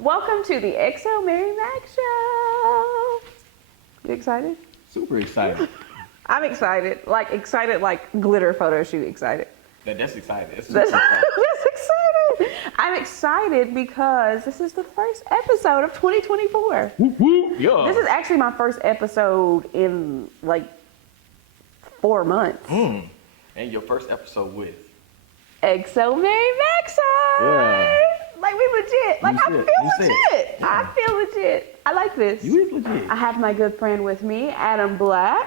Welcome to the XoMaryMak show. You excited? Super excited. I'm excited. Like glitter photo shoot excited. That's exciting. That's That's excited. I'm excited because this is the first episode of 2024. Yeah. This is actually my first episode in like 4 months. And your first episode with XoMaryMak show. Yeah. Like we legit. Like I feel legit. Yeah. I feel legit. I like this. You is legit. I have my good friend with me, AtomBlk.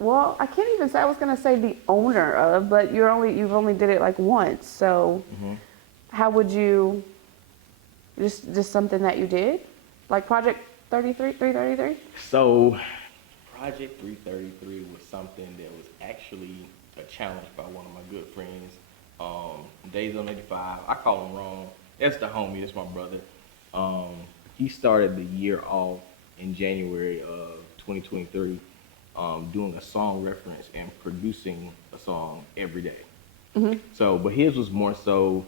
Well, I can't even say, I was gonna say the owner of, but you've only did it like once. So how would you, just something that you did? Like Project 333? So Project 333 was something that was actually a challenge by one of my good friends. Days on 85. I call him wrong. That's the homie, that's my brother. He started the year off in January of 2023. Doing a song reference and producing a song every day. So, but his was more so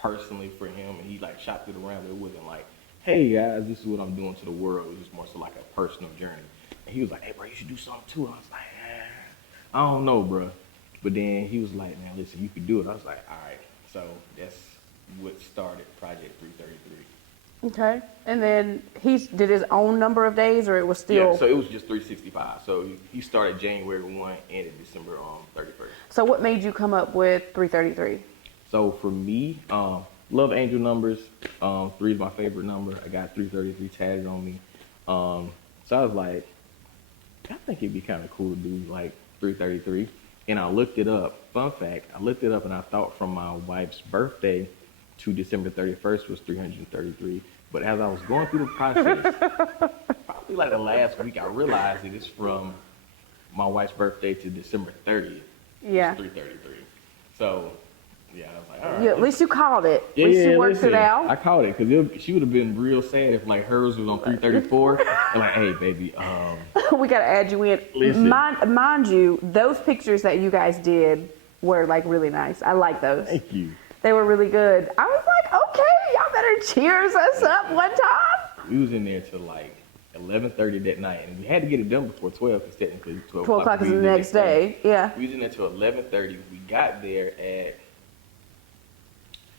personally for him, and he like shopped it around. It wasn't like, hey guys, this is what I'm doing to the world. It was just more so like a personal journey. And he was like, hey bro, you should do something too. I was like, I don't know, bro. But then he was like, man, listen, you could do it. I was like, all right. So that's what started Project 333. Okay. And then he did his own number of days, or it was still? Yeah, so it was just 365. So he started January 1, ended December 31st. So what made you come up with 333? So for me, love angel numbers. 3 is my favorite number. I got 333 tagged on me. So I was like, I think it'd be kind of cool to do like 333. And I looked it up. Fun fact, I looked it up and I thought from my wife's birthday to December 31st was 333. But as I was going through the process, probably like the last week, I realized that it's from my wife's birthday to December 30th. Yeah. It's 333. So, yeah, I was like, all right. Yeah, at least you called it. At least you worked it out. I called it because she would have been real sad if like hers was on 334. And like, hey, baby, we got to add you in. Listen. Mind you, those pictures that you guys did were like really nice. I like those. Thank you. They were really good. I was like, okay, y'all better cheers us up one time. We was in there till like 11:30 that night, and we had to get it done before 12 because technically 12 o'clock is the next day. Yeah. We was in there till 11:30. We got there at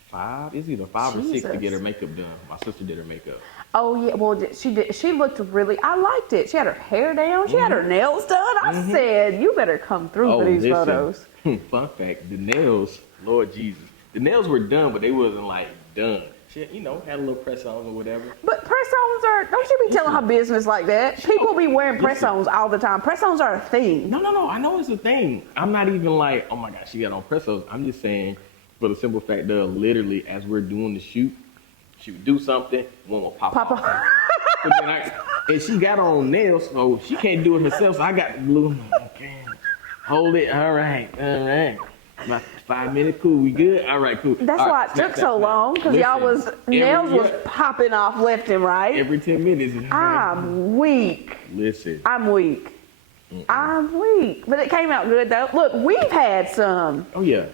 5. It's either 5 or 6 to get her makeup done. My sister did her makeup. Oh yeah, well she did. She looked really. I liked it. She had her hair down. She had her nails done. I said, you better come through for these photos. Fun fact: the nails, Lord Jesus, the nails were done, but they wasn't like done. She, had a little press-ons or whatever. But press-ons are. Don't you be telling her business like that? People be wearing press-ons all the time. Press-ons are a thing. No. I know it's a thing. I'm not even like, oh my gosh, she got on press-ons. I'm just saying, for the simple fact that literally, as we're doing the shoot, she would do something, one will pop off. And she got on nails, so she can't do it herself. So I got the glue. Okay, hold it. All right. About 5 minutes, cool. We good? All right, cool. That's why it took so long, because y'all nails was popping off left and right. Every 10 minutes. I'm weak. Listen. I'm weak. I'm weak. But it came out good though. Look, we've had some. Oh yeah.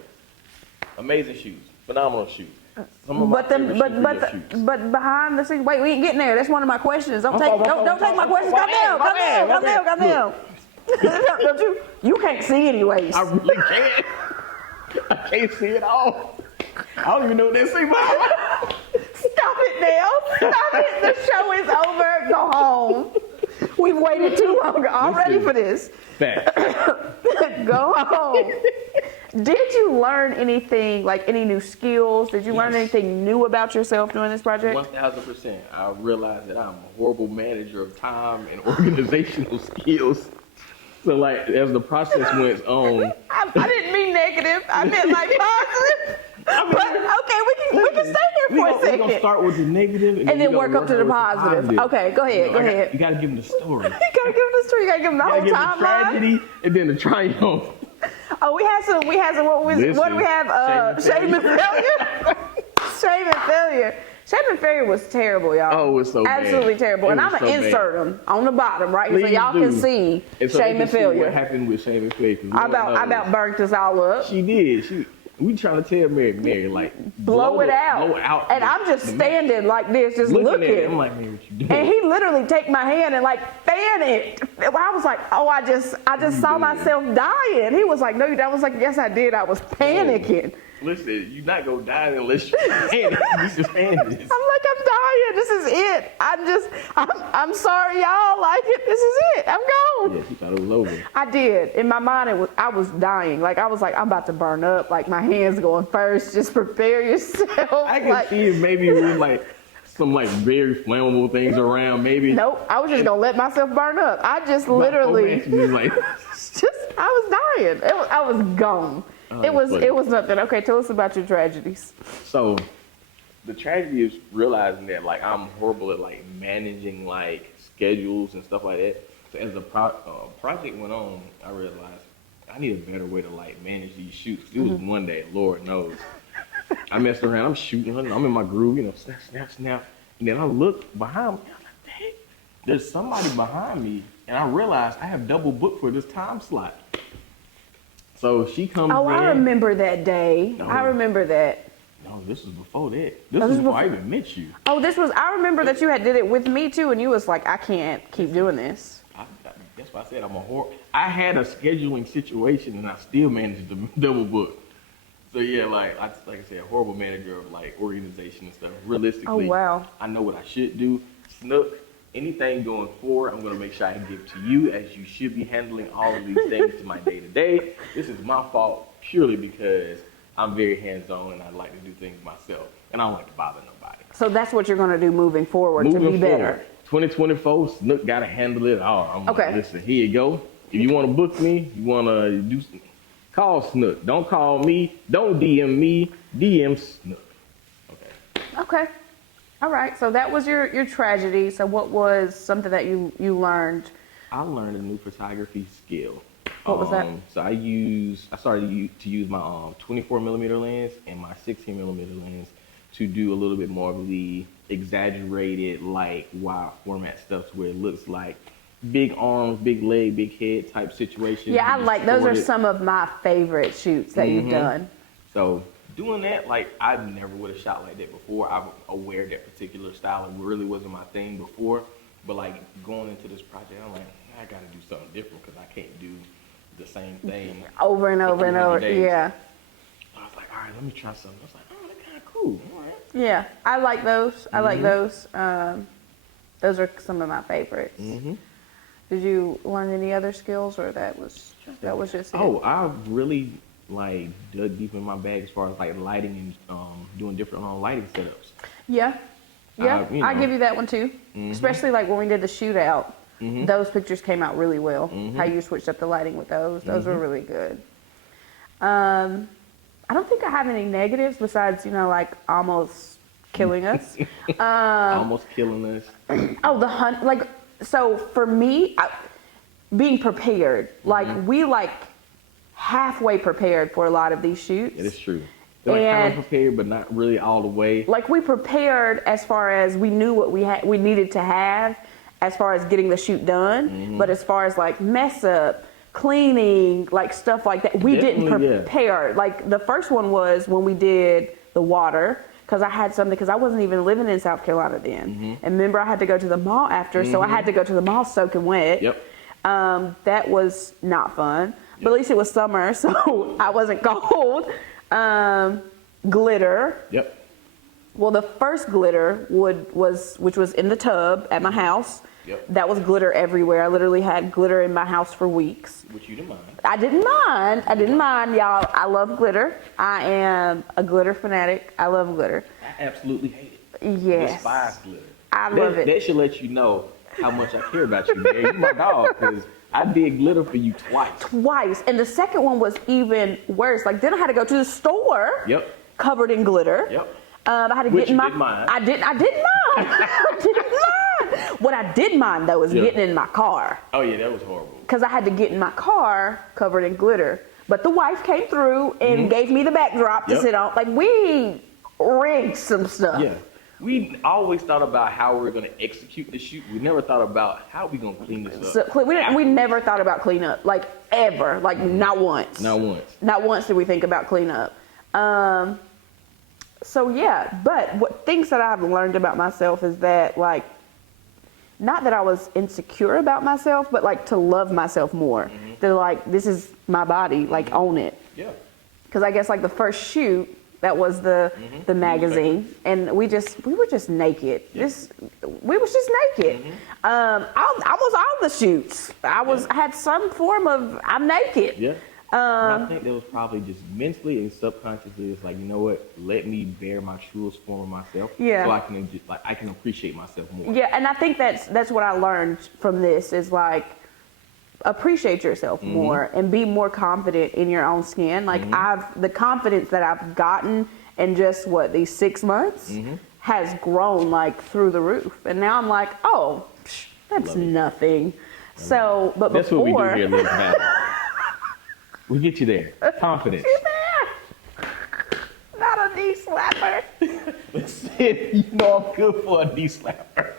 Amazing shoes. Phenomenal shoes. But behind the scenes, wait, we ain't getting there. That's one of my questions. Don't take my questions. Come down. Don't you? You can't see anyways. I really can't. I can't see it all. I don't even know what they say about. Stop it, Dale. Stop it. The show is over. Go home. We've waited too long already for this. Fact. Go home. Did you learn anything, like any new skills? Did you learn anything new about yourself doing this project? 1000%. I realized that I'm a horrible manager of time and organizational skills. So like, as the process went on, I didn't mean negative. I meant like positive. But okay, we can stay here for a second. We're gonna start with the negative and then work up to the positive. Okay, go ahead. You gotta give them the story. You gotta give them the story. You gotta give them the whole timeline. The tragedy and then the triumph. Oh, we had some. What do we have? Shame and failure. Shame and failure. Shame and failure was terrible, y'all. Oh, it was so bad. Absolutely terrible. And I'm going to insert them on the bottom, right? So y'all can see shame and failure. What happened with shame and failure. I about burnt us all up. She did. We trying to tell Mary, like blow it out. Blow out. And I'm just standing like this, just looking. At it. I'm like, Mary, what you doing? And he literally take my hand and like fan it. I was like, oh, I just saw myself dying. He was like, no, you. I was like, yes, I did. I was panicking. Listen, you're not gonna die unless you hand it. You just hand this. I'm like, I'm dying. This is it. I'm sorry, y'all. Like it. This is it. I'm gone. Yeah, she thought it was over. I did. In my mind, I was dying. Like I was like, I'm about to burn up. Like my hands going first. Just prepare yourself. I can see it maybe with like some like very flammable things around. Maybe. Nope. I was just gonna let myself burn up. I just literally. Like, I was dying. I was gone. It was nothing. Okay, tell us about your tragedies. So, the tragedy is realizing that like I'm horrible at like managing like schedules and stuff like that. So as the project went on, I realized I need a better way to like manage these shoots. It was one day, Lord knows, I messed around. I'm shooting, I'm in my groove, you know, snap, snap, snap, and then I look behind me. I was like, dang, there's somebody behind me, and I realized I have double booked for this time slot. So she comes in. Oh, I remember that day. I remember that. No, this was before that. This was before I even met you. Oh, I remember that you did it with me too, and you was like, I can't keep doing this. That's why I said I had a scheduling situation, and I still managed to double book. So yeah, like I said, horrible manager of like organization and stuff. Realistically, oh wow, I know what I should do. Snook, anything going forward, I'm gonna make sure I can give to you, as you should be handling all of these things to my day to day. This is my fault purely because I'm very hands-on and I like to do things myself, and I don't like to bother nobody. So that's what you're gonna do moving forward to be better. 2024, Snook gotta handle it all. I'm okay. Like, listen, here you go. If you want to book me, you want to do something, call Snook. Don't call me. Don't DM me. DM Snook. Okay. Okay. All right. So that was your tragedy. So what was something that you learned? I learned a new photography skill. What was that? So I started to use my 24 millimeter lens and my 16 millimeter lens to do a little bit more of the exaggerated, like wide format stuff, where it looks like big arms, big leg, big head type situation. Yeah, I like those. Are some of my favorite shoots that you've done. So doing that, like I never would have shot like that before. I'm aware that particular style really wasn't my thing before, but like going into this project, I'm like, I gotta do something different because I can't do the same thing over and over and over. Days. Yeah. I was like, all right, let me try something. I was like, oh, that's kind of cool. All right. Yeah, I like those. I like those. Those are some of my favorites. Did you learn any other skills, or that was just it? Oh, I really like dug deep in my bag as far as like lighting and doing different lighting setups. Yeah, I give you that one too. Especially like when we did the shootout. Those pictures came out really well. How you switched up the lighting with those were really good. I don't think I have any negatives besides, like almost killing us. Almost killing us. Oh, the hunt. Like, so for me, being prepared, like we halfway prepared for a lot of these shoots. It is true. They're like kind of prepared, but not really all the way. Like we prepared as far as we knew what we needed to have as far as getting the shoot done. But as far as like mess up, cleaning, like stuff like that, we didn't prepare. Yeah. Like the first one was when we did the water, because I had something, because I wasn't even living in South Carolina then. And remember, I had to go to the mall after, so I had to go to the mall soaking wet. Yep. That was not fun, but at least it was summer, so I wasn't cold. Glitter. Yep. Well, the first glitter which was in the tub at my house. Yep. That was glitter everywhere. I literally had glitter in my house for weeks. Which you didn't mind. I didn't mind, y'all. I love glitter. I am a glitter fanatic. I love glitter. I absolutely hate it. Yes. I despise glitter. I love it. That should let you know how much I care about you, man. You're my dog, because I did glitter for you twice. And the second one was even worse. Like, then I had to go to the store. Yep. Covered in glitter. Yep. I had to Which get in my. Didn't mind. I didn't mind. I didn't mind. What I did mind though is getting in my car. Oh yeah, that was horrible. Because I had to get in my car covered in glitter. But the wife came through and gave me the backdrop to sit on. Like, we rigged some stuff. Yeah. We always thought about how we were going to execute the shoot. We never thought about how we going to clean this up. We never thought about cleanup, like ever, like not once. Not once. Not once did we think about cleanup. So yeah, but what things that I've learned about myself is that like, not that I was insecure about myself, but like to love myself more. To like, this is my body, like own it. Yeah. Because I guess like the first shoot, that was the magazine, and we were just naked. Yeah. We was just naked. I was on the shoots. I had some form of I'm naked. Yeah. And I think that was probably just mentally and subconsciously. It's like, you know what? Let me bear my truest form of myself. Yeah. So I can appreciate myself more. Yeah, and I think that's what I learned from this is like appreciate yourself more and be more confident in your own skin. Like the confidence that I've gotten in just these 6 months has grown like through the roof. And now I'm like, oh, that's nothing. So, but that's before, what we do here, Liz Valley. We get you there. Confidence. Not a knee slapper. Listen, you know I'm good for a knee slapper.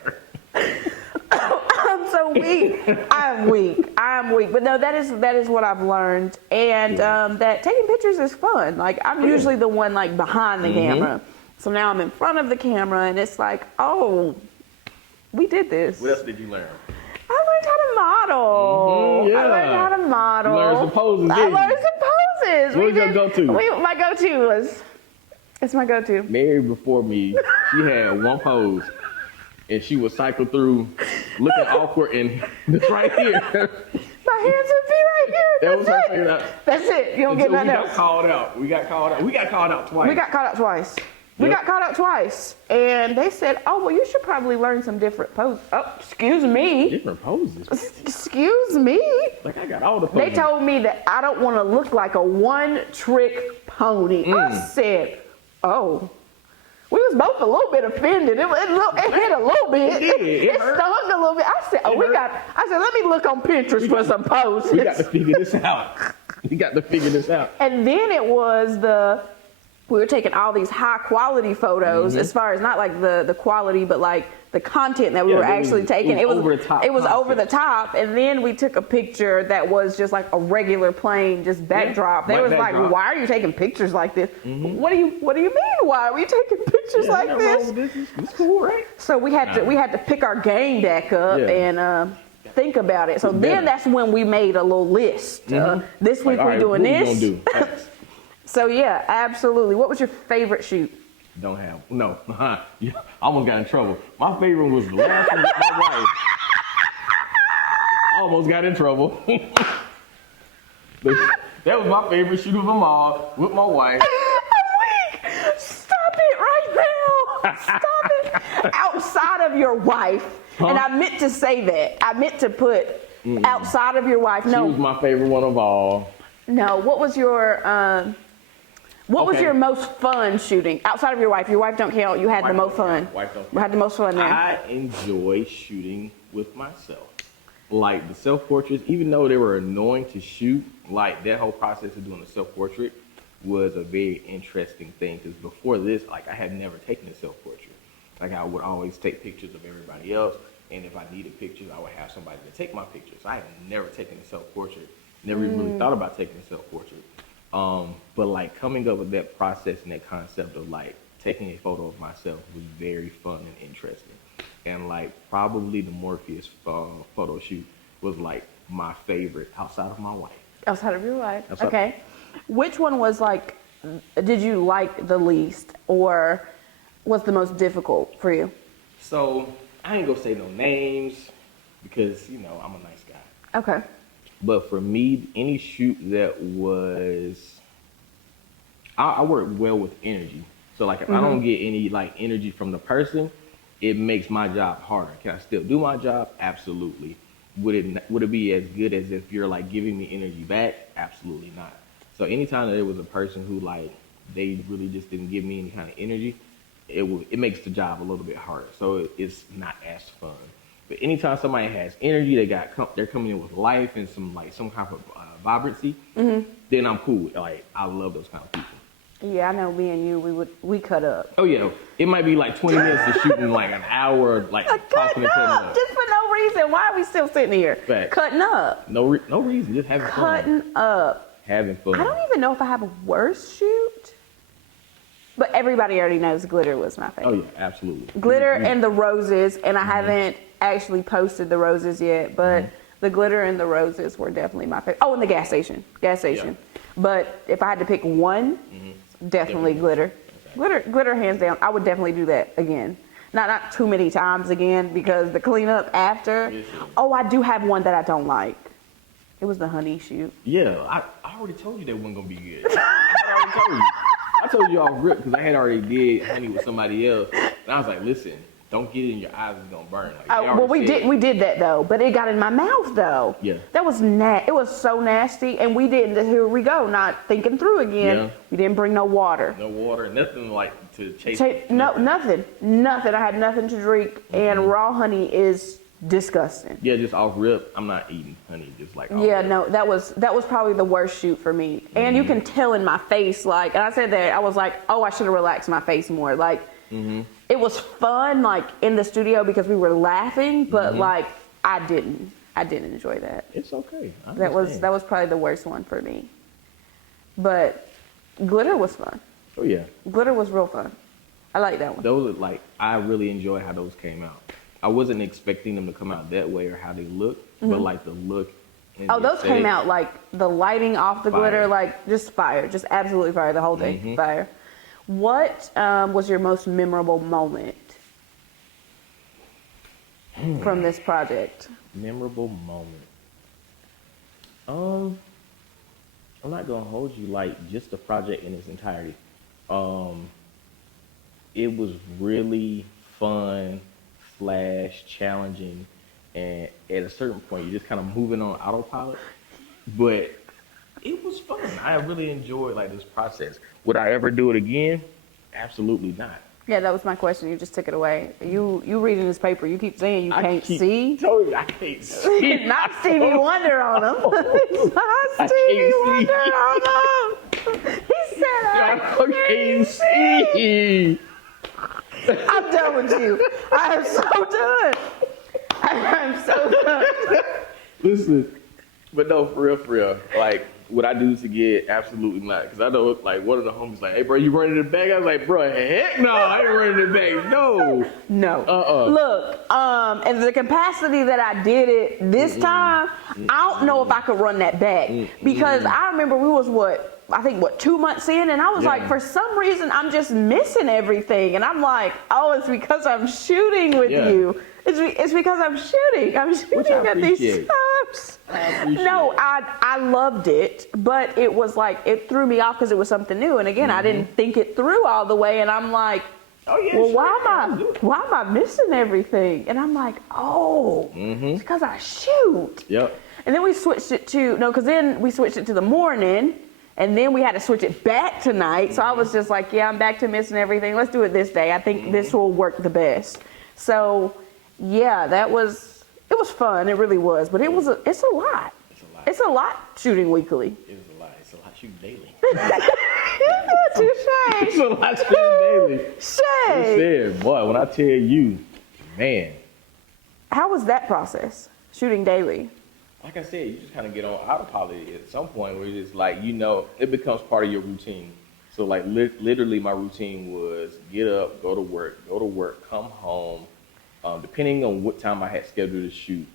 I'm so weak. I'm weak. But no, that is what I've learned, and that taking pictures is fun. Like I'm usually the one like behind the camera, so now I'm in front of the camera, and it's like, oh, we did this. What else did you learn? I learned how to model. Yeah. I learned how to model. You learned some poses, I didn't you? learned some poses. What was your go-to? My go-to was. It's my go-to. Mary before me, she had one pose, and she would cycle through, looking awkward, and this right here. My hands would be right here. That was her favorite. That's it. You don't get nothing else. We got called out. We got called out twice. We got caught out twice. And they said, oh, well, you should probably learn some different poses. Oh, excuse me. Different poses. Excuse me. Like, I got all the poses. They told me that I don't want to look like a one-trick pony. I said, oh. We was both a little bit offended. It hit a little bit. It stung a little bit. I said, let me look on Pinterest for some poses. We got to figure this out. And then it was we were taking all these high quality photos as far as not like the quality, but like the content that we were actually taking. It was over the top. And then we took a picture that was just like a regular plain just backdrop. They was like, why are you taking pictures like this? What do you mean? Why are we taking pictures like this? It's cool, right? So we had to pick our game back up and think about it. So then that's when we made a little list. This week we're doing this. So yeah, absolutely. What was your favorite shoot? No. I almost got in trouble. My favorite was the last one with my wife. I almost got in trouble. That was my favorite shoot of them all with my wife. I'm weak. Stop it right now. Stop it. Outside of your wife. And I meant to say that. I meant to put outside of your wife. No. She was my favorite one of all. No. What was your What was your most fun shooting outside of your wife? Your wife don't count. You had the most fun. You had the most fun there. I enjoy shooting with myself. Like the self-portraits, even though they were annoying to shoot, like that whole process of doing a self-portrait was a very interesting thing. Because before this, like I had never taken a self-portrait. Like I would always take pictures of everybody else. And if I needed pictures, I would have somebody to take my pictures. I had never taken a self-portrait. Never even really thought about taking a self-portrait. But like coming up with that process and that concept of like taking a photo of myself was very fun and interesting. And like probably the Morpheus photo shoot was like my favorite outside of my wife. Outside of your wife. Okay. Which one was like, did you like the least or was the most difficult for you? So I ain't gonna say no names because, you know, I'm a nice guy. Okay. But for me, any shoot that was, I work well with energy. So like if I don't get any like energy from the person, it makes my job harder. Can I still do my job? Absolutely. Would it be as good as if you're like giving me energy back? Absolutely not. So anytime that there was a person who like, they really just didn't give me any kind of energy, it makes the job a little bit harder. So it's not as fun. But anytime somebody has energy, they're coming in with life and some kind of vibrancy, then I'm cool. Like I love those kind of people. Yeah, I know. Me and you, we cut up. Oh yeah, it might be like 20 minutes to shooting like an hour, like talking and cutting up. Just for no reason. Why are we still sitting here? Fact. Cutting up? No reason, just having fun. Cutting up. Having fun. I don't even know if I have a worse shoot. But everybody already knows glitter was my favorite. Oh yeah, absolutely. Glitter and the roses, and I haven't actually posted the roses yet, but the glitter and the roses were definitely my favorite. Oh, and the gas station. Yeah. But if I had to pick one, definitely glitter. Glitter hands down. I would definitely do that again. Not too many times again, because the cleanup after. Yes, sir. Oh, I do have one that I don't like. It was the honey shoot. Yeah, I already told you that wasn't gonna be good. I already told you. I told you off rip because I had already did honey with somebody else, and I was like, listen, don't get it in your eyes; it's gonna burn. Like, Well, we did that though, but it got in my mouth though. Yeah. That was it was so nasty, and we didn't. Here we go, not thinking through again. Yeah. We didn't bring no water. No water, nothing like to chase. Nothing. I had nothing to drink, and raw honey is disgusting. Yeah, just off rip, I'm not eating honey. Just like off Yeah, rip. no, that was probably the worst shoot for me. And you can tell in my face, like, and I said that I was like, oh, I should have relaxed my face more. Like, it was fun, like in the studio because we were laughing, but like I didn't enjoy that. It's okay. I That understand. was probably the worst one for me. But glitter was fun. Oh yeah, Glitter was real fun. I like that one. those are like I really enjoy how those came out. I wasn't expecting them to come out that way or how they look, but like the look. And Oh, the those came aesthetic, out like the lighting off the Fire. glitter, like just fire, just absolutely fire. The whole thing, fire. What was your most memorable moment from this project? Memorable moment. I'm not gonna hold you like just the project in its entirety. It was really fun / challenging, and at a certain point you're just kind of moving on autopilot. But it was fun. I really enjoyed like this process. Would I ever do it again? Absolutely not. Yeah, that was my question. You just took it away. You reading this paper. You keep saying you can't see. Told you I can't see. Not Stevie Wonder on them. Not Stevie can't Wonder on them. He said I can't see. I'm done with you. I am so done. I am so done. Listen, but no, for real, like, would I do this again? Absolutely not. Because I know, like, one of the homies like, hey, bro, you running it back? I was like, bro, heck no, I ain't running it back. No. No. Look, and the capacity that I did it this time, I don't know if I could run that back. Because I remember we was, I think 2 months in, and I was like, for some reason, I'm just missing everything. And I'm like, oh, it's because I'm shooting with you. It's because I'm shooting. I'm shooting at these times. No, I loved it, but it was like, it threw me off because it was something new. And again, I didn't think it through all the way. And I'm like, well, why am I missing everything? And I'm like, oh, it's because I shoot. Yep. And then we switched it to, then we switched it to the morning. And then we had to switch it back tonight. So I was just like, yeah, I'm back to missing everything. Let's do it this day. I think this will work the best. So, yeah, it was fun. It really was. But it's a lot. It's a lot. It's a lot shooting weekly. It is a lot. It's a lot shooting daily. Touche. It's a lot shooting daily. Shay. Said, boy, when I tell you, man. How was that process, shooting daily? Like I said, you just kind of get on autopilot at some point where it's like, it becomes part of your routine. So like literally my routine was get up, go to work, come home, depending on what time I had scheduled to shoot,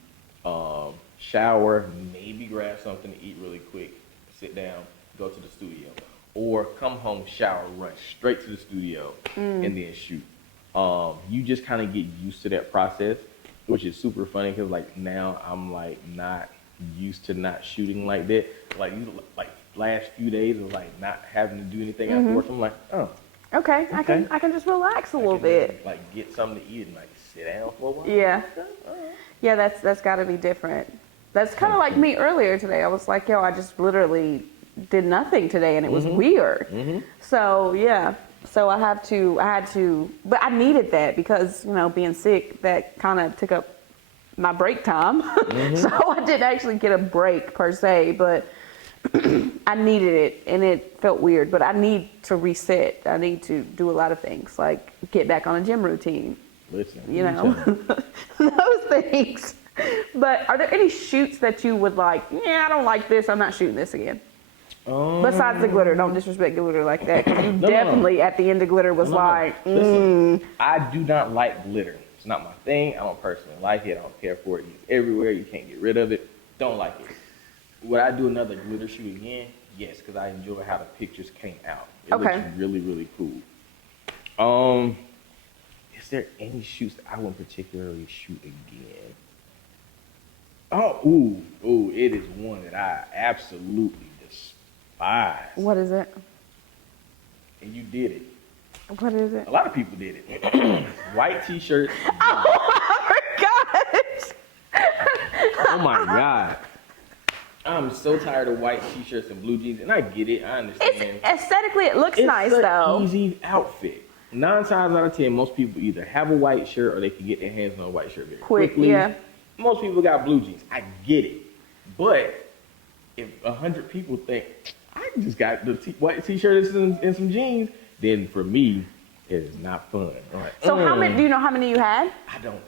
shower, maybe grab something to eat really quick, sit down, go to the studio. Or come home, shower, run straight to the studio, and then shoot. You just kind of get used to that process, which is super funny because like now I'm like not used to not shooting like that. Like last few days of like not having to do anything after work. I'm like, oh. Okay. I can just relax a little bit. Like get something to eat and like sit down for a while. Yeah. Yeah, that's got to be different. That's kind of like me earlier today. I was like, I just literally did nothing today and it was weird. So, yeah. So I had to, but I needed that because, being sick, that kind of took up my break time. So I didn't actually get a break per se, but I needed it and it felt weird, but I need to reset. I need to do a lot of things like get back on a gym routine, Listen, those things. But are there any shoots that you would like, I don't like this, I'm not shooting this again? Besides the glitter, don't disrespect glitter like that. 'Cause you No. definitely at the end of glitter was No. like, Listen, I do not like glitter. It's not my thing. I don't personally like it. I don't care for it. It's everywhere. You can't get rid of it. Don't like it. Would I do another glitter shoot again? Yes, because I enjoy how the pictures came out. It looks really, really cool. Is there any shoots that I wouldn't particularly shoot again? It is one that I absolutely despise. what is it? And you did it. What is it? A lot of people did it. White t-shirts. Oh my gosh! Oh my God. I'm so tired of white t-shirts and blue jeans, and I get it. I understand. Aesthetically, it looks It's nice an though. easy outfit. 9 times out of 10, most people either have a white shirt or they can get their hands on a white shirt very quickly. Yeah. Most people got blue jeans. I get it. But if 100 people think, I just got the white t-shirt and some jeans, then for me, it is not fun. I'm like, So how many? Do you know how many you had? I don't.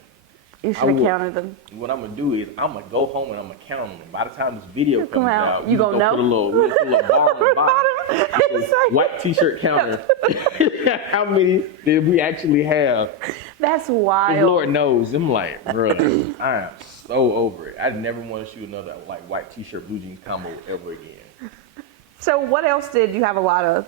You should have counted them. What I'm gonna do is I'm gonna go home and I'm gonna count them. By the time this video comes out, you gonna know? Put a little bar on the bottom. It's like- White t-shirt counter. How many did we actually have? That's 'Cause wild. Lord knows. I'm like, bro, I am so over it. I never want to shoot another like white t-shirt blue jeans combo ever again. So what else did you have a lot of?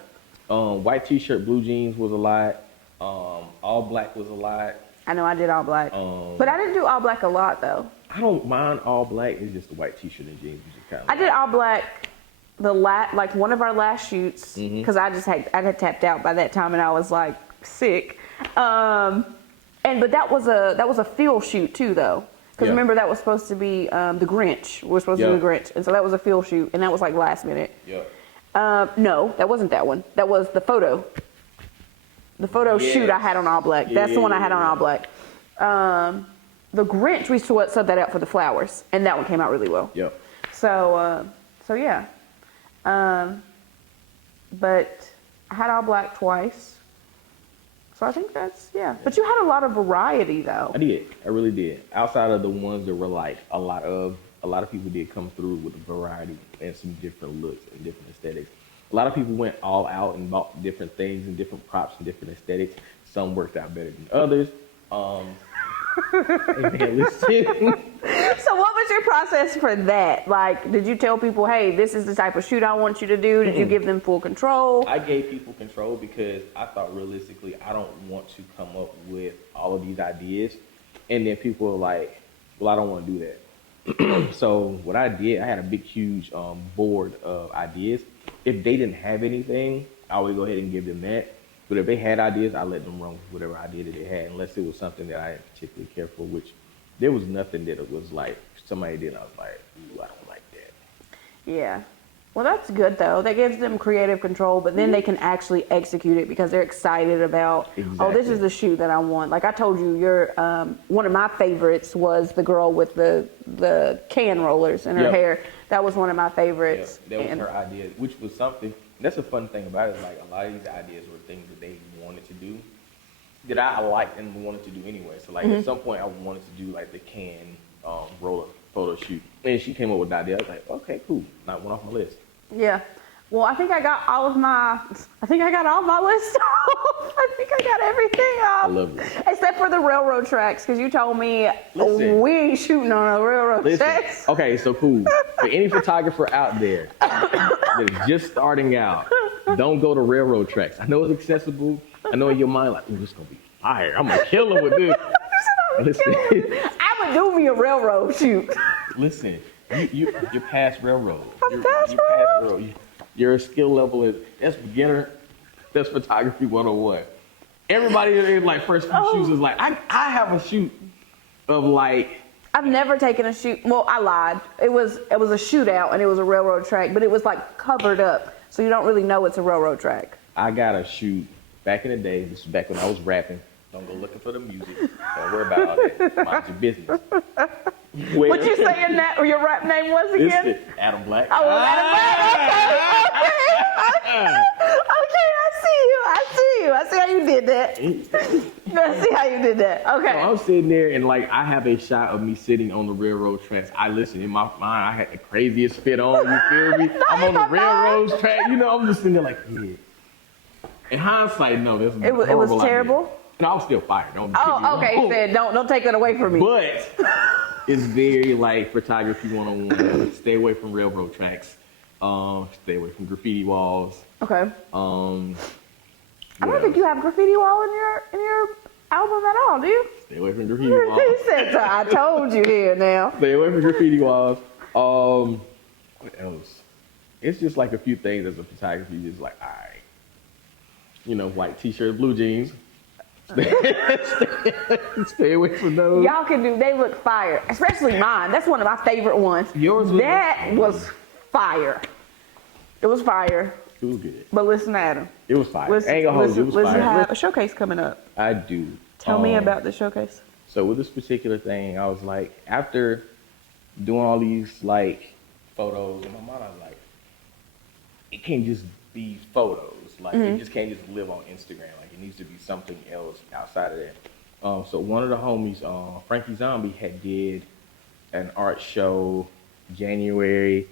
White t-shirt blue jeans was a lot. All black was a lot. I know I did all black, but I didn't do all black a lot though. I don't mind all black. It's just the white t-shirt and jeans, which is kind of. I did all black, like one of our last shoots, because I had tapped out by that time and I was like sick. But that was a field shoot too though, because remember that was supposed to be the Grinch. We were supposed to do the Grinch, and so that was a field shoot, and that was like last minute. Yeah. No, that wasn't that one. That was the photo. The photo shoot I had on all black. That's the one I had on all black. The Grinch, we subbed that out for the flowers, and that one came out really well. Yep. So yeah. But I had all black twice. So I think that's, yeah. But you had a lot of variety though. I did. I really did. Outside of the ones that were like a lot of people did come through with a variety and some different looks and different aesthetics. A lot of people went all out and bought different things and different props and different aesthetics. Some worked out better than others. Listen. So what was your process for that? Like, did you tell people, hey, this is the type of shoot I want you to do? Did you give them full control? I gave people control because I thought realistically, I don't want to come up with all of these ideas. And then people are like, well, I don't want to do that. So what I did, I had a big, huge board of ideas. If they didn't have anything, I would go ahead and give them that. But if they had ideas, I let them run with whatever idea that they had, unless it was something that I didn't particularly care for, which there was nothing that it was like somebody did. I was like, ooh, I don't like that. Yeah. Well, that's good though. That gives them creative control, but then they can actually execute it because they're excited about, oh, this is the shoot that I want. Like I told you, one of my favorites was the girl with the can rollers in her hair. That was one of my favorites. Yeah, that was her idea, which was something. That's a fun thing about it. Like a lot of these ideas were things that they wanted to do that I liked and wanted to do anyway. So like at some point I wanted to do like the can roller photo shoot, and she came up with the idea. I was like, okay, cool, not one off my list. Yeah. Well, I think I got all my list. I think I got everything off. I love it. Except for the railroad tracks, because you told me we ain't shooting on a railroad tracks. Okay, so cool. For any photographer out there that is just starting out, don't go to railroad tracks. I know it's accessible. I know in your mind, like, oh, this is going to be fire. I'm going to kill them with this. Listen. I would do me a railroad shoot. Listen, you're past railroad. I'm past railroad. Your skill level that's beginner. That's photography 101. Everybody in like first few shoots is like, I have a shoot of like. I've never taken a shoot. Well, I lied. It was a shootout and it was a railroad track, but it was like covered up, so you don't really know it's a railroad track. I got a shoot back in the day. This is back when I was rapping. Don't go looking for the music. Don't worry about all that. Mind your business. What you saying that or your rap name was again? It's AtomBlk. Oh, well, AtomBlk. Okay. Okay, I I see how you did that. I see how you did that. Okay. So I'm sitting there and like I have a shot of me sitting on the railroad tracks. I listen in my mind. I had the craziest fit on. You feel me? I'm on the railroad track. You know, I'm just sitting there like, yeah. In hindsight, no, this was It was terrible. No, I was still fired. Oh, okay. He said, don't take that away from me. But it's very like photography 101. Stay away from railroad tracks. Stay away from graffiti walls. Okay. I don't think you have graffiti wall in your album at all, do you? Stay away from graffiti walls. He said, so I told you here now. Stay away from graffiti walls. What else? It's just like a few things as a photography, just like, all right. You know, white t-shirt, blue jeans. Stay away from those. Y'all can do, they look fire. Especially mine. That's one of my favorite ones. Yours was was fire. It was fire. It was good. But listen at him. It was fire. I ain't gonna hold you. It was listen, fire. have a showcase coming up. I do. Tell me about the showcase. So with this particular thing, I was like, after doing all these like photos in my mind, I was like, it can't just be photos. Like it just can't just live on Instagram. Like it needs to be something else outside of that. So one of the homies, Frankie Zombie, had did an art show January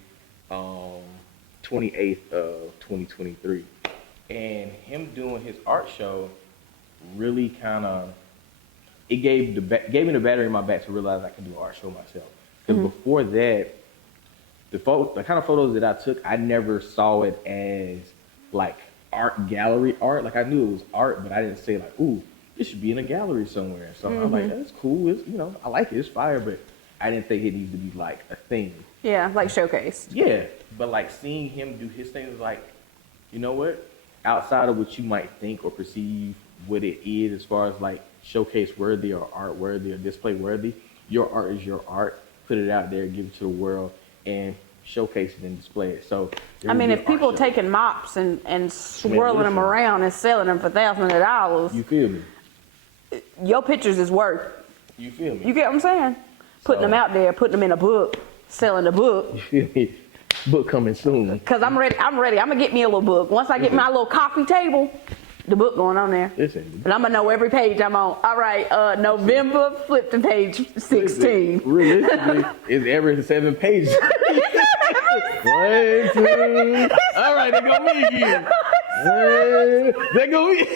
28th of 2023. And him doing his art show really kind of, it gave me the battery in my back to realize I can do an art show myself. Because before that, the kind of photos that I took, I never saw it as like art gallery art. Like I knew it was art, but I didn't say like, ooh, it should be in a gallery somewhere. So I'm like, that's cool. It's, you know, I like it. It's fire, but I didn't think it needs to be like a thing. Yeah, like showcase. Yeah, but like seeing him do his thing was like, you know what? Outside of what you might think or perceive what it is as far as like showcase worthy or art worthy or display worthy, your art is your art. Put it out there, give it to the world, and showcase it and display it. So I mean, if people taking mops and swirling them around and selling them for thousands of dollars, you feel me? Your pictures is worth. You feel me? You get what I'm saying? Putting them out there, putting them in a book, selling the book. You feel me? Book coming soon. Cause I'm ready. I'm gonna get me a little book. Once I get my little coffee table, the book going on there. Listen. And I'm gonna know every page I'm on. All right, November, flip to page 16. Realistically, it's every 7 pages. 1, 2. All right, there go me again. There go me.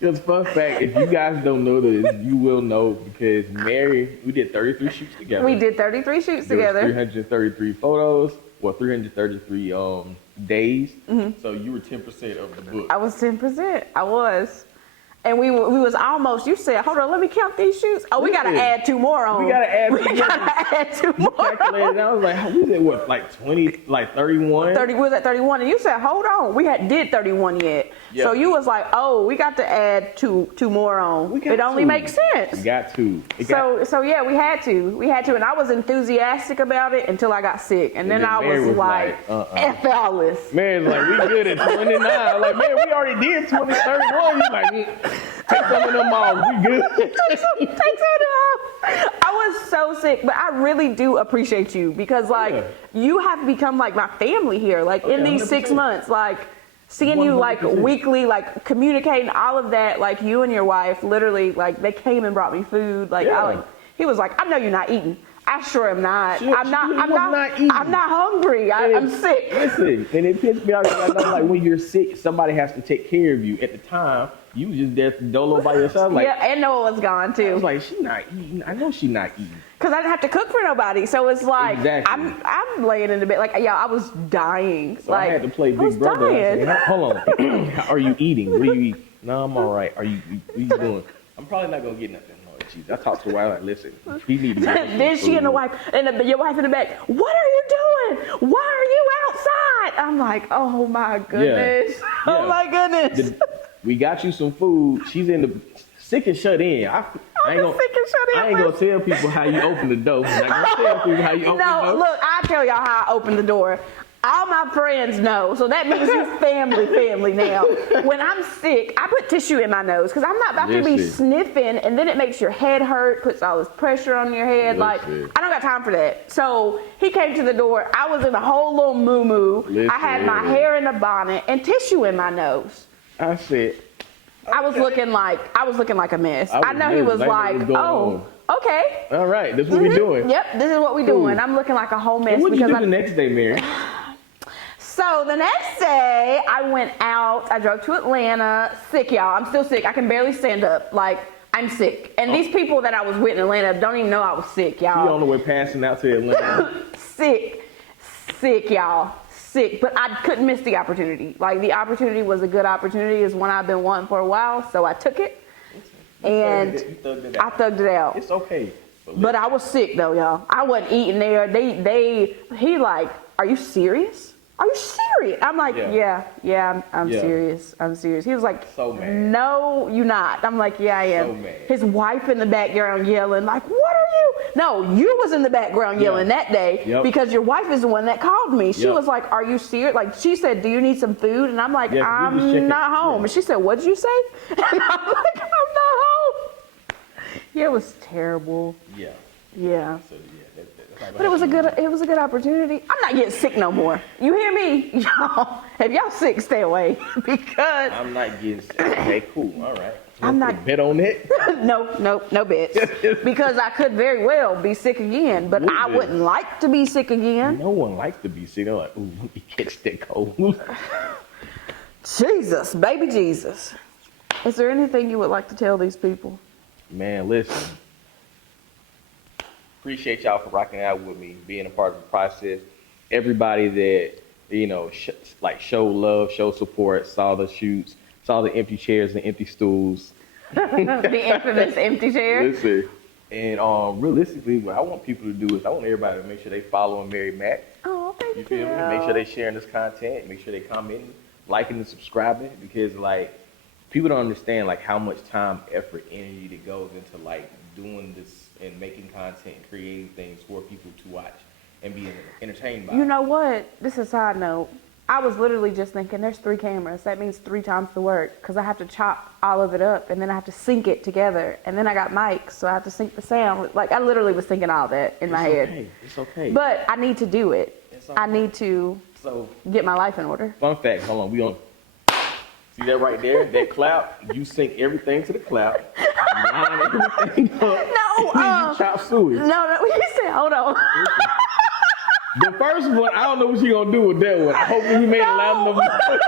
Just fun fact, if you guys don't know this, you will know because Mary, we did 33 shoots together. We did 33 shoots There was together. 333 photos, well, 333 days. So you were 10% of the book. I was 10%. I was. And we was almost, you said, hold on, let me count these shoots. Oh, we got to add 2 more on. We got to add 2 more. We got to add 2 more. Calculated, I was like, we did what, like 20, like 31? 30, we was at 31, and you said, hold on, we did 31 yet. Yeah. So you was like, oh, we got to add two more on. It only makes sense. We got to. So yeah, we had to, and I was enthusiastic about it until I got sick, and then I was like, F all this. Mary's like, we good at 29. Like, man, we already did 20, 31. He's like, take some of them off. We good. Take some of them off. I was so sick, but I really do appreciate you because like you have become like my family here. Like in these 6 months, like seeing you like 100%. weekly, like communicating all of that, like you and your wife, literally, like they came and brought me food. Like he was like, I know you're not eating. I sure am not. I'm not hungry. I'm sick. Listen, and it pissed me off. I know, like when you're sick, somebody has to take care of you. At the time, you was just there dolo by yourself. Like, yeah, and Noah was gone too. I was like, she not eating. I know she not eating. Cause I didn't have to cook for nobody, so it's like exactly. I'm laying in the bed, like I was dying. So like I had to play Big Brother. I said, hold on, are you eating? What do you eat? No, I'm all right. What are you doing? I'm probably not gonna get nothing. Jeez, I talked to her. I like, listen, we need to get then she and the wife, and your wife in the back, what are you doing? Why are you outside? I'm like, oh my goodness. Yeah. Oh my goodness. We got you some food. She's in the sick and shut in. I ain't gonna tell people how you open the door. I'm not gonna tell people how you open the door. No, look, I'll tell y'all how I open the door. All my friends know, so that means you family now. When I'm sick, I put tissue in my nose because I'm not about to be sniffing, and then it makes your head hurt, puts all this pressure on your head. Like, I don't got time for that. So he came to the door. I was in a whole little moo-moo. I had my hair in a bonnet and tissue in my nose. I said, I was looking like a mess. I was I know he was nervous. I like, didn't know what was oh, okay. all right, this is what we're doing. Yep, this is what we're Cool. doing. I'm looking like a whole mess What did you because do the next day, Mary? So the next day, I went out. I drove to Atlanta. Sick, y'all. I'm still sick. I can barely stand up. Like, I'm sick. And these people that I was with in Atlanta don't even know I was sick, y'all. You on the way passing out to Atlanta? Sick, y'all. Sick. But I couldn't miss the opportunity. Like, the opportunity was a good opportunity. It's one I've been wanting for a while. So I took it. And I thugged it out. It's okay. But I was sick, though, y'all. I wasn't eating there. He like, are you serious? Are you serious? I'm like, yeah, I'm serious. I'm serious. He was like, so mad. No, you not. I'm like, yeah, I am. So mad. His wife in the background yelling, like, what are you? No, you was in the background yelling that day because your wife is the one that called me. She was like, are you serious? Like, she said, do you need some food? And I'm like, I'm not home. And she said, what did you say? And I'm like, I'm not home. Yeah, it was terrible. Yeah. Yeah. So, But it was a good opportunity. I'm not getting sick no more. You hear me? Y'all, if y'all sick, stay away because I'm not getting sick. Okay, cool. All right. I'm not bet on it. no bets. Because I could very well be sick again, but I wouldn't like to be sick again. No one likes to be sick. They're like, ooh, let me catch that cold. Jesus, baby Jesus. Is there anything you would like to tell these people? Man, listen. Appreciate y'all for rocking out with me, being a part of the process. Everybody that, you know, show love, show support, saw the shoots, saw the empty chairs and empty stools. The infamous empty chair. Listen, and realistically, what I want people to do is I want everybody to make sure they following MaryXNoah. Oh, thank you. You feel me? Make sure they sharing this content. Make sure they commenting, liking, and subscribing because like people don't understand like how much time, effort, energy that goes into like doing this and making content, creating things for people to watch and be entertained by. You know what? This is a side note. I was literally just thinking, there's 3 cameras. That means 3 times the work because I have to chop all of it up and then I have to sync it together. And then I got mics, so I have to sync the sound. Like, I literally was thinking all that in my head. It's okay. But I need to do it. I need to get my life in order. Fun fact, hold on, we on. See that right there? That cloud, you sync everything to the cloud. Line everything up. No, you chop suey. No, you said, hold on. The first one, I don't know what you're gonna do with that one. I hope we made it loud enough.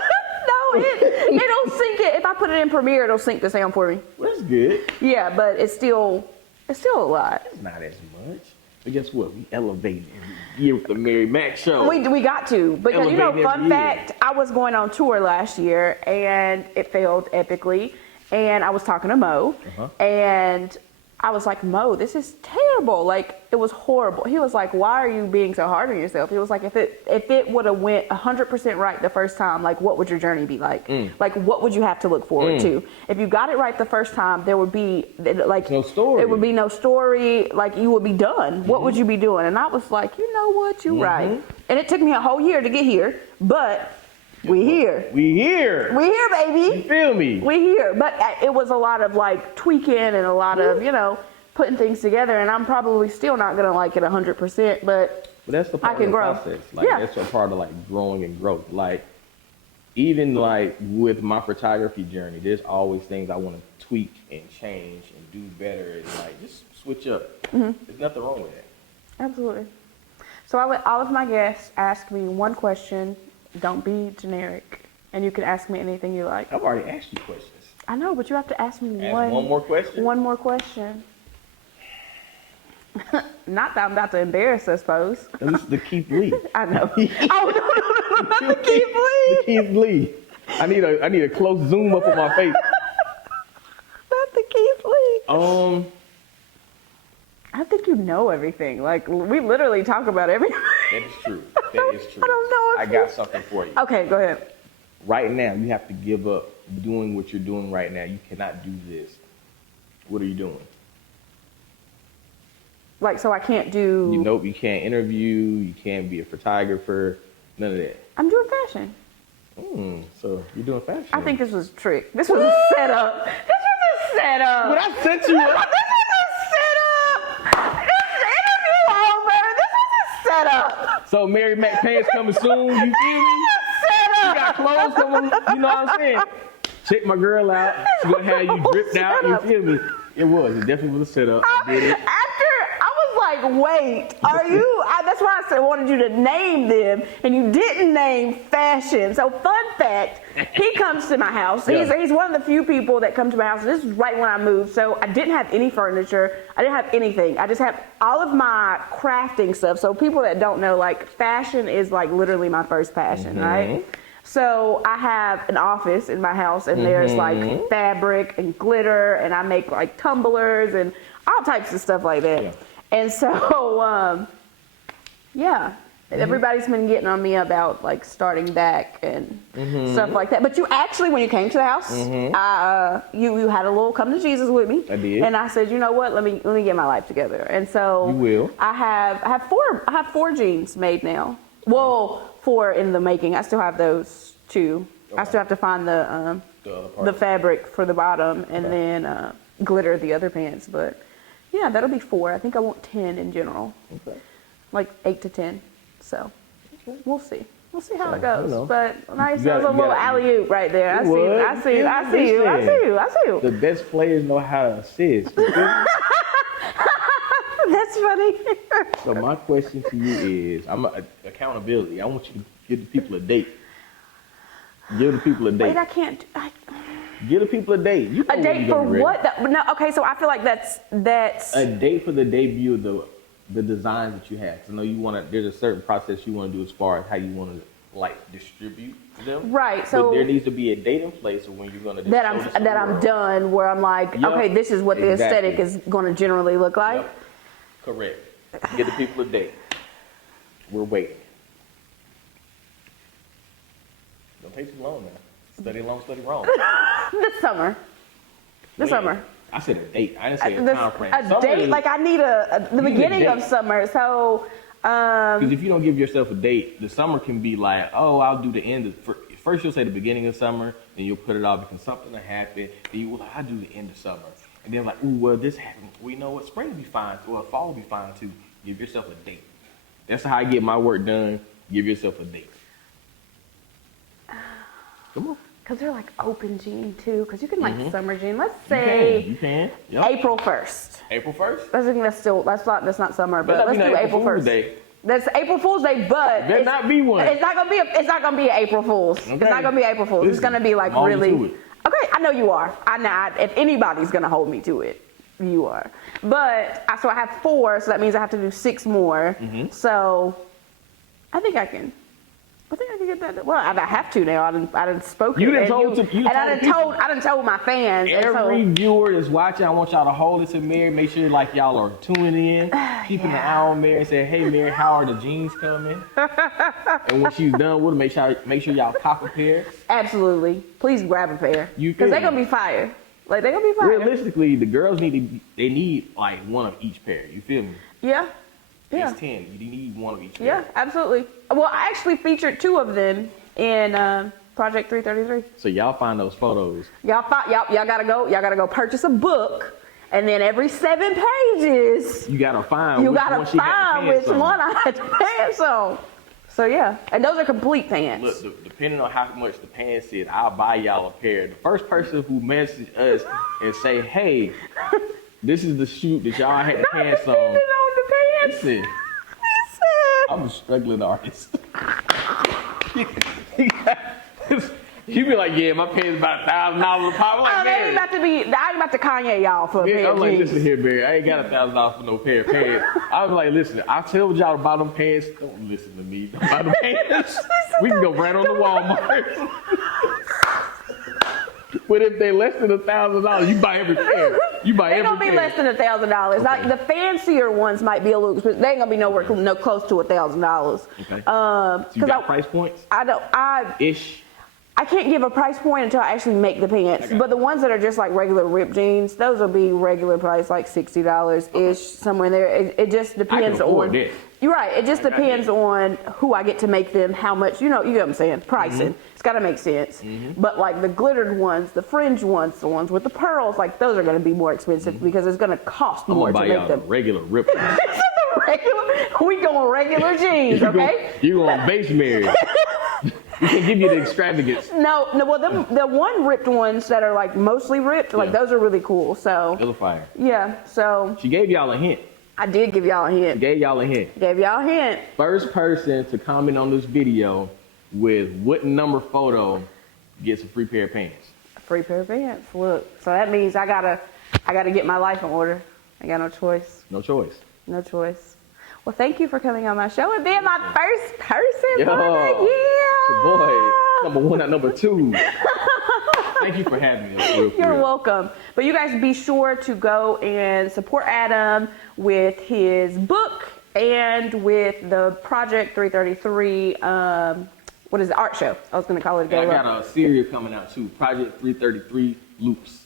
No, it'll sync it. If I put it in Premiere, it'll sync the sound for me. Well, that's good. Yeah, but it's still a lot. It's not as much. But guess what? We elevate every year with the MaryXNoah show. We got to. Because, you know, fun fact, I was going on tour last year, and it failed epically. And I was talking to Mo, and I was like, Mo, this is terrible. Like, it was horrible. He was like, why are you being so hard on yourself? He was like, if it would have went 100% right the first time, like, what would your journey be like? Like, what would you have to look forward to? If you got it right the first time, there would be, like, no story. There would be no story. Like, you would be done. What would you be doing? And I was like, you know what? You're right. And it took me a whole year to get here, but we here. We here. We here, baby. You feel me? We here. But it was a lot of like tweaking and a lot of, you know, putting things together. And I'm probably still not going to like it 100%, but that's the part I can of the grow. process. Like, that's a part of like growing and growth. Like, even like with my photography journey, there's always things I want to tweak and change and do better and like just switch up. There's nothing wrong with that. Absolutely. So I let all of my guests ask me one question. Don't be generic. And you can ask me anything you like. I've already asked you questions. I know, but you have to ask me one more question? One more question. Not that I'm about to embarrass, I suppose. And this is the Keith Lee. I know. Oh, no, not the Keith Lee. The Keith Lee. I need a close zoom up on my face. Not the Keith Lee. I think you know everything. Like, we literally talk about everything. That is true. That is true. I don't know if I got something for you. Okay, go ahead. Right now, you have to give up doing what you're doing right now. You cannot do this. What are you doing? Like, so I can't do... Nope, you can't interview. You can't be a photographer. None of that. I'm doing fashion. So you're doing fashion. I think this was a trick. This was a setup. This was a setup. But I set you up. This was a setup. This interview over. This was a setup. So MaryXNoah pants coming soon. You feel me? Setup. You got clothes coming. You know what I'm saying? check my girl out. She gonna have you dripped out. You feel me? It definitely was a setup. I did it. I was like, wait, are you? That's why I wanted you to name them, and you didn't name fashion. So fun fact, he comes to my house. Yeah. He's one of the few people that come to my house. This is right when I moved, so I didn't have any furniture. I didn't have anything. I just have all of my crafting stuff. So people that don't know, like, fashion is like literally my first passion, right? So I have an office in my house, and there's like fabric and glitter, and I make like tumblers and all types of stuff like that. Yeah. And so, everybody's been getting on me about like starting back and stuff like that. But you actually, when you came to the house, you had a little come to Jesus with me. I did. And I said, you know what? Let me get my life together. And so You will. I have four jeans made now. Well, 4 in the making. I still have those 2. I still have to find the fabric for the bottom and then glitter the other pants. But yeah, that'll be 4. I think I want 10 in general. Okay. Like 8 to 10. So we'll see. We'll see how it I goes. know. But nice, You that was a gotta- little alley-oop right there. I see you. The best players know how to assist. That's funny. So my question to you is, accountability. I want you to give the people a date. Give the people a date. Wait, I can't. Give the people a date. You know A when date you for gonna be ready. what? No, okay, so I feel like that's A date for the debut of the designs that you have. 'Cause I know you want to. There's a certain process you want to do as far as how you want to like distribute them. right. So but there needs to be a date in place of when you're gonna. that I'm done, where I'm like, Yep, okay, this is what the exactly. aesthetic is going to generally look like. Yep. Correct. Give the people a date. We're waiting. Don't take too long now. Study long, study wrong. This summer. When? Summer. I said a date. I didn't say a time frame. A date, like I need the need a beginning of date. summer. So, Because if you don't give yourself a date, the summer can be like, oh, I'll do the end of. First, you'll say the beginning of summer, then you'll put it off because something will happen. Then you will, I'll do the end of summer. And then like, ooh, well, this happened. Well, you know what? Spring will be fine. Or fall will be fine too. Give yourself a date. That's how I get my work done. Give yourself a date. Come on. because they're like open jean too, because you can like summer jean. Let's say You can. Yep. April 1st. April 1st? I think that's not summer, but Better let's not be do no April April 1st. Fool's Day. That's April Fool's Day, but There not be one. It's not gonna be an April Fool's. Okay. It's not gonna be April Fool's. It's Listen, gonna be like I'm on really. to it. Okay, I know you are. If anybody's gonna hold me to it, you are. But so I have 4, so that means I have to do 6 more. So I think I can get that. Well, I have to now. I done spoken. You done and told I done told my fans. and so- Every viewer that's watching, I want y'all to hold it to Mary. Make sure like y'all are tuning in, keeping an eye on Mary, and say, "Hey, Mary, how are the jeans coming?" And when she's done with them, make sure y'all cop a pair. Absolutely. Please grab a pair. You Because they're feel gonna be fire. Like they're gonna be fire. Realistically, the girls need like one of each pair. You feel me? Yeah. Yeah. It's 10. You need one of each pair. Yeah, absolutely. Well, I actually featured 2 of them in Project 333. So y'all find those photos. Y'all gotta go purchase a book, and then every 7 pages You gotta find. you which gotta one she had the find which pants on. one I had the pants on. So yeah, and those are complete pants. Look, depending on how much the pants is, I'll buy y'all a pair. The first person who message us and say, "Hey, this is the shoot that y'all had the pants Depending on." on the pants. Listen, He said, I'm a struggling artist. You be like, "Yeah, my pants about $1,000 a pop." I'm like, "Oh, they "Man." ain't about to Kanye y'all for a pair I'm of like, jeans." listen here, Barry. I ain't got $1,000 for no pair of pants. I was like, listen, I told y'all to buy them pants. Don't listen to me. Don't buy them pants. We can go right on the Walmart. But if they less than $1,000, you buy every pair. You buy They're every gonna be pair. less than $1,000. Like Okay. the fancier ones might be a little expensive. They ain't gonna be nowhere close to $1,000. Okay. So you got price points? I can't give a price point until I actually make the pants. Okay. But the ones that are just like regular ripped jeans, those will be regular price, like $60 ish, somewhere in there. It just depends afford on. that. You're right. It just I got depends that. on who I get to make them, how much, you get what I'm saying, pricing. It's got to make sense. But like the glittered ones, the fringe ones, the ones with the pearls, like those are going to be more expensive because it's going to cost I'm more gonna to buy make y'all a them. regular rip. We going regular jeans, okay? You going base Mary. We can give you the extravagance. No, well, the one ripped ones that are like mostly ripped, like Yeah. those are really cool. So Those are fire. yeah, so She gave y'all a hint. I did give y'all a hint. Gave y'all a hint. Gave y'all a hint. First person to comment on this video with what number photo gets a free pair of pants. A free pair of pants. Look, so that means I gotta get my life in order. I got no choice. No choice. No choice. Well, thank you for coming on my show and being my first person Yo, for the year. your boy, number one, not number two. Thank you for having me. Real You're real. welcome. But you guys be sure to go and support Adam with his book and with the Project 333, what is it, art show. I was going to call it a And I gala. got a series coming out too, Project 333 Loops.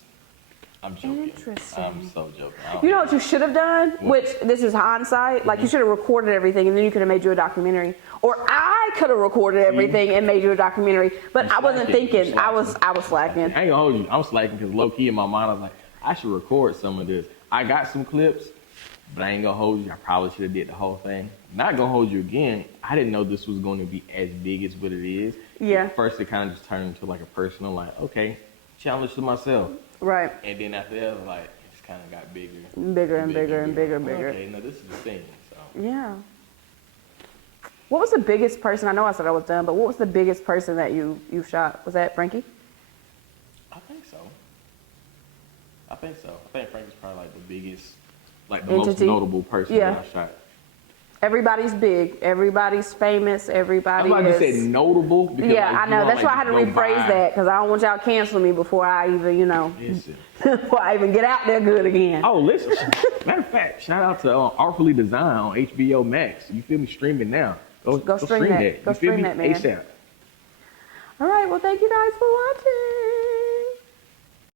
I'm joking. Interesting. I'm so joking. You know what you should have done? What? Which, this is hindsight, like you should have recorded everything and then you could have made you a documentary. Or I could have recorded everything and made you a documentary. But You I wasn't slacking. thinking. You I was slacking. I ain't gonna hold you. I'm slacking because low key in my mind I was like, I should record some of this. I got some clips, but I ain't gonna hold you. I probably should have did the whole thing. Not gonna hold you again. I didn't know this was going to be as big as what it is. Yeah. At first, it kind of just turned into like a personal, like, okay, challenge to myself. Right. And then after that, like, it just kind of got bigger. Bigger and bigger and bigger and bigger. Okay, no, this is the thing. So Yeah. What was the biggest person? I know I said I was done, but what was the biggest person that you shot? Was that Frankie? I think so. I think Frankie's probably like the biggest, like the Entity? most notable person Yeah. that I shot. Everybody's big. Everybody's famous. Everybody I'm about is. to say notable. Because, Yeah, like, I you know. That's like, why I had to go rephrase by- that because I don't want y'all to cancel me before I even, Listen. before I even get out there good again. Oh, listen. Matter of fact, shout out to Artfully Design on HBO Max. You feel me? Streaming now. Go stream that. Go You feel stream me? that, man. ASAP. All right. Well, thank you guys for watching.